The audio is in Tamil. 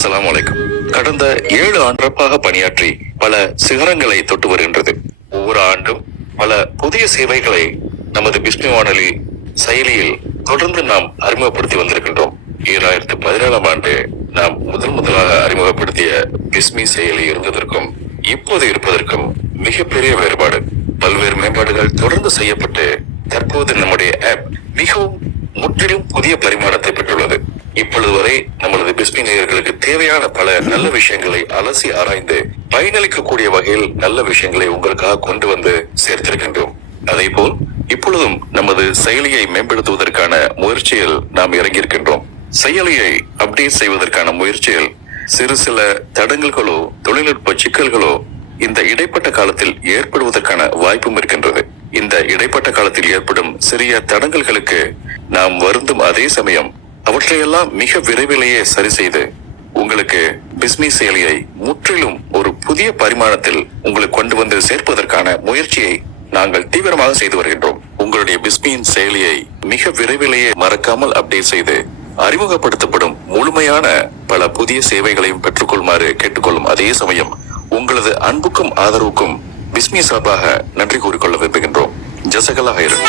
அஸ்லாம் அலைக்கும். கடந்த ஏழு ஆண்டப்பாக பணியாற்றி பல சிகரங்களை தொட்டு வருகின்றது. ஒவ்வொரு ஆண்டும் பல புதிய சேவைகளை நமது பிஸ்மி வானொலி செயலியில் தொடர்ந்து நாம் அறிமுகப்படுத்தி வந்திருக்கின்றோம். ஈராயிரத்தி பதினேழாம் ஆண்டு நாம் முதல் முதலாக அறிமுகப்படுத்திய பிஸ்மி செயலி இருந்ததற்கும் இப்போது இருப்பதற்கும் மிகப்பெரிய வேறுபாடு. பல்வேறு மேம்பாடுகள் தொடர்ந்து செய்யப்பட்டு தற்போது நம்முடைய ஆப் மிகவும் முற்றிலும் புதிய பரிமாணத்தை பெற்றுள்ளது. இப்பொழுது வரை நமது பிஸ்மி நேயர்களுக்கு தேவையான பல நல்ல விஷயங்களை அலசி ஆராய்ந்து பயனளிக்கக்கூடிய வகையில் நல்ல விஷயங்களை உங்களுக்காக கொண்டு வந்து சேர்த்திருக்கின்றோம். அதே போல் இப்பொழுதும் நமது செயலியை மேம்படுத்துவதற்கான முயற்சியில் நாம் இறங்கியிருக்கின்றோம். செயலியை அப்டேட் செய்வதற்கான முயற்சியில் சிறு சில தடங்கல்களோ தொழில்நுட்ப சிக்கல்களோ இந்த இடைப்பட்ட காலத்தில் ஏற்படுவதற்கான வாய்ப்பும் இருக்கின்றது. இந்த இடைப்பட்ட காலத்தில் ஏற்படும் சிறிய தடங்கல்களுக்கு நாம் வருந்தும் அதே சமயம் அவற்றையெல்லாம் மிக விரைவிலேயே சரி செய்து உங்களுக்கு பிஸ்மி செயலியை முற்றிலும் ஒரு புதிய பரிமாணத்தில் உங்களுக்கு கொண்டு வந்து சேர்ப்பதற்கான முயற்சியை நாங்கள் தீவிரமாக செய்து வருகின்றோம். உங்களுடைய பிஸ்மியின் செயலியை மிக விரைவிலேயே மறக்காமல் அப்டேட் செய்து அறிமுகப்படுத்தப்படும் முழுமையான பல புதிய சேவைகளையும் பெற்றுக்கொள்ளுமாறு கேட்டுக்கொள்ளும் அதே சமயம் உங்களது அன்புக்கும் ஆதரவுக்கும் பிஸ்மி சார்பாக நன்றி கூறிக்கொள்ள விரும்புகின்றோம். ஜசகலா ஹைரன்